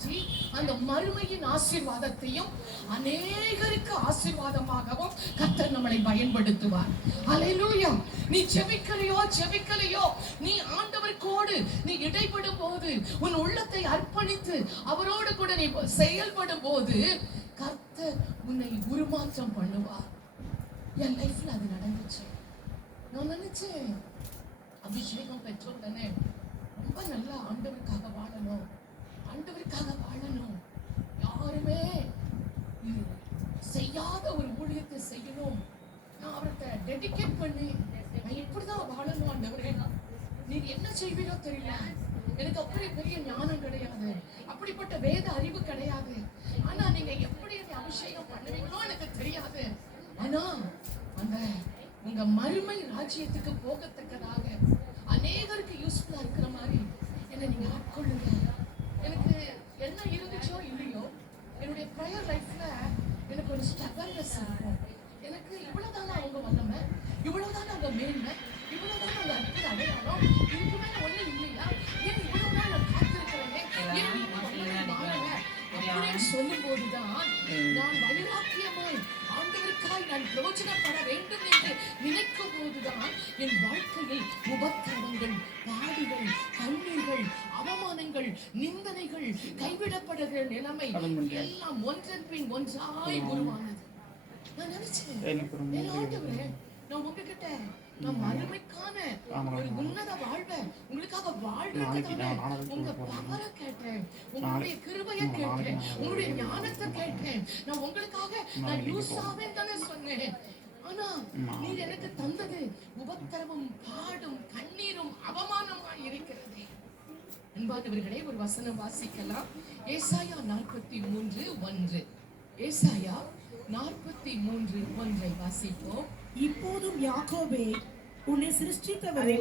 மாற்றி அந்த மறுமையின் ஆசீர்வாதத்தையும் அநேகருக்கு ஆசீர்வாதமாகவும் கர்த்தர் நம்மளை பயன்படுத்துவார். அல்லேலூயா. நீ ஜெபிக்கலையோ நீ ஆண்டவருக்கோடு நீ இடைப்படும் போது, உன் உள்ளத்தை அர்ப்பணித்து அவரோடு கூட நீ செயல்படும் போது கர்த்தர் உன்னை உருமாற்றம் பண்ணுவார். என் லைஃப்ல அது நடந்துச்சு. நான் நினைச்சேன், அபிஷேகம் பெற்ற உடனே ரொம்ப நல்லா ஆண்டவருக்காக வாழணும், யாருமே செய்யாத ஒரு ஊழியத்தை செய்யணும், நான் அவரை டெடிகேட் பண்ணி நான் இப்படிதான் வாழணும் ஆண்டவரே. நீங்க என்ன செய்வீரோ தெரியல, எனக்கு அப்படி பெரிய ஞானம் கிடையாது, அப்படிப்பட்ட வேத அறிவு கிடையாது, ஆனா நீங்க எப்படி அபிஷேகம் பண்ணுவீங்களோ எனக்கு தெரியாது. ஆனா அந்த உங்க மறுமை ராஜ்யத்துக்கு போகத்தக்கதாக அநேகருக்கு யூஸ்ஃபுல்லா இருக்கிற மாதிரி என்ன நீங்க ஆட்கொள்ளுங்க. எனக்கு என்ன இருந்துச்சோ இல்லையோ, என்னுடைய ப்ரேயர் லைஃப்ல எனக்கு ஒரு ஸ்ட்ரகல்னஸ் இருக்கும். எனக்கு இவ்வளவுதான் அவங்க வல்லமை, இவ்வளவுதான் அவங்க மேன்மை, இவ்வளவுதான் அவங்க அற்புத அடையாளம், இதுக்கு மேல ஒண்ணும் இல்லையா, ஏன் இவ்வளவுதான் நான் காத்திருக்கிறேனே, ஏன் அப்படின்னு சொல்லும் போதுதான் நான் வைராக்கியமாய் ஆண்டவருக்காய் நான் பிரயோஜனப்பட வேண்டும் என்று நினைக்கும் போதுதான் என் வாழ்க்கையில் உபத்திரவங்கள், பாடுகள், கண்ணீர்கள், அவமானங்கள், நிந்தனைகள், கைவிடப்படுகிற நிலைமை எல்லாம் ஒன்றன் பின் ஒன்றாய் உருவானது. நான் நினைச்சேன், நான் உங்ககிட்ட நான் மறுமைக்கான ஒரு உன்னத வாழ்வை உங்களுக்காக வாழ்றதுக்காக உங்க பவரை கேட்டேன், உங்களுடைய கிருபையை கேட்டேன், உங்களுடைய ஞானத்தை கேட்டேன், நான் உங்களுக்காக நான் யூஸ் ஆவேன் தானே சொன்னேன். ஆனா நீர் எனக்கு தந்தது உபத்திரமும், பாடும், கண்ணீரும், அவமானமாய் இருக்கிறது. அன்பானவர்களே, ஒரு வசனம் வாசிக்கலாம். ஏசாயா 43:1. ஏசாயா 43:1 வாசிப்போம். இப்போதும் யாக்கோபே, உன்னை சிருஷ்டித்தவரே,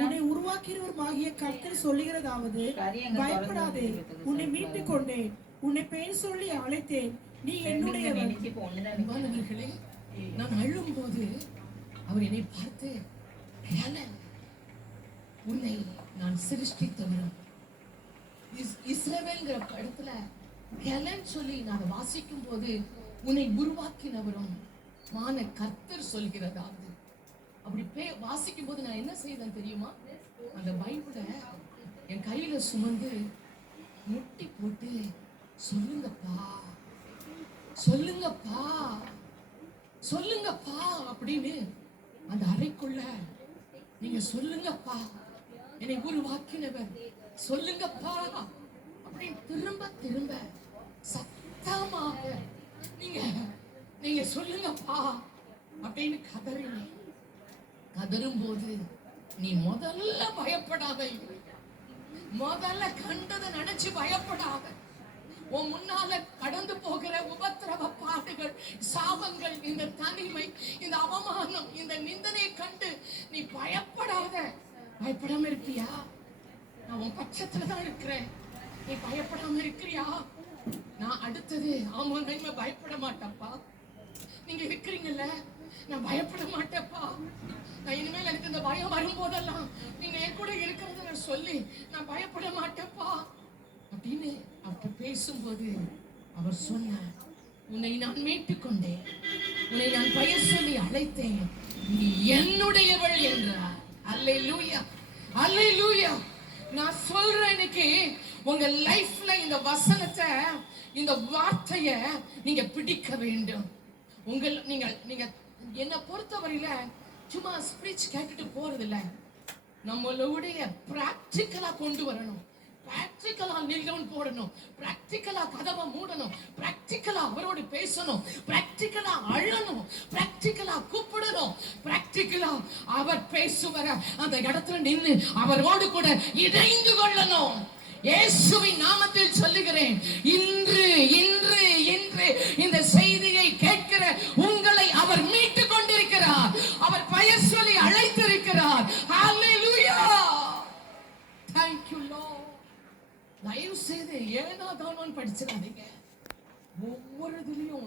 உன்னை உருவாக்கியவருமாகிய கர்த்தர் சொல்லுகிறதாவது, பயப்படாதே, உன்னை மீட்டுக் கொண்டேன், உன்னை பெயர் சொல்லி அழைத்தேன், நீ என்னுடையவன். அன்பானவர்களே, நான் அழும் போது அவர் என்னை பார்த்து, உன்னை நான் சிருஷ்டித்தவரும், இஸ்ரவேல்ங்கிற இடத்துல ஹெலன் சொல்லி நான் வாசிக்கும் போது உன்னை உருவாக்கினவரும் மான கர்த்தர் சொல்கிறதாவது. அப்படி வாசிக்கும் போது நான் என்ன செய்தேன் தெரியுமா? அந்த பைபிளை என் கையில சுமந்து முட்டி போட்டு சொல்லுங்கப்பா, சொல்லுங்கப்பா, சொல்லுங்கப்பா அப்படின்னு அந்த அறைக்குள்ள நீங்க சொல்லுங்கப்பா, என்னை உருவாக்கினவர் சொல்லுங்கப்பா அப்படின்னு திரும்ப திரும்ப சத்தமாக நீங்க சொல்லுங்கப்பா அப்படின்னு கதறும் போது நீ முதல்ல பயப்படாத, முதல்ல கண்டதை நினைச்சு பயப்படாத. உன் முன்னால கடந்து போகிற உபத்திரவ, பாடுகள், சாபங்கள், இந்த தனிமை, இந்த அவமானம், இந்த நிந்தனையை கண்டு நீ பயப்படாத. பயப்படாம இருப்பியா? நான் உன் பட்சத்துலதான் இருக்கிறேன், நீ பயப்படாம இருக்கிறியா? நான் அடுத்தது ஆமாங்க, பயப்பட மாட்டேன்ப்பா, நீங்க இருக்கிறீங்கல்ல, நான் பயப்பட மாட்டேன்ப்பா, நான் இனிமேல் எனக்கு இந்த பயம் வரும்போதெல்லாம் நீங்க என் கூட இருக்கிறத சொல்லி நான் பயப்பட மாட்டேன்ப்பா அப்படின்னு அவர் பேசும்போது அவர் சொன்னார், உன்னை நான் மீட்டுக் கொண்டேன், உன்னை நான் பெயர் சொல்லி அழைத்தேன், நீ என்னுடையவள் என்றார். அல்லேலூயா, அல்லேலூயா. நான் சொல்றேன், இன்னைக்கு உங்க லைஃப்ல இந்த வசனத்தை, இந்த வார்த்தைய நீங்க பிடிக்க வேண்டும். நீங்க என்ன பொறுத்தவரையில சும்மா ஸ்பீச் கேட்டுட்டு போறது இல்ல, நம்மளுடைய பிராக்டிக்கலா கொண்டு வரணும், பிராக்டிக்கலா நில்கவுன் போடணும், பிராக்டிக்கலா கதவை மூடணும், பிராக்டிக்கலா அவரோடு பேசணும், பிராக்டிக்கலா அழணும், பிராக்டிக்கலா கூப்பிடணும், பிராக்டிக்கலா அவர் பேசுவர அந்த இடத்துல நின்று அவரோடு கூட இணைந்து கொள்ளணும். இயேசுவின் நாமத்தில் சொல்லுகிறேன், இன்று இன்று இன்று இந்த செய்தியை கேட்கிற உங்களை அவர் மீட்டுக் கொண்டிருக்கிறார், அவர் பெயர் சொல்லி அழைத்திருக்கிறார். ஹalleluya, thank you Lord. தயவு செய்து ஏனோ தானோன்னு படிச்சிடாதீங்க, ஒவ்வொரு இதுலயும்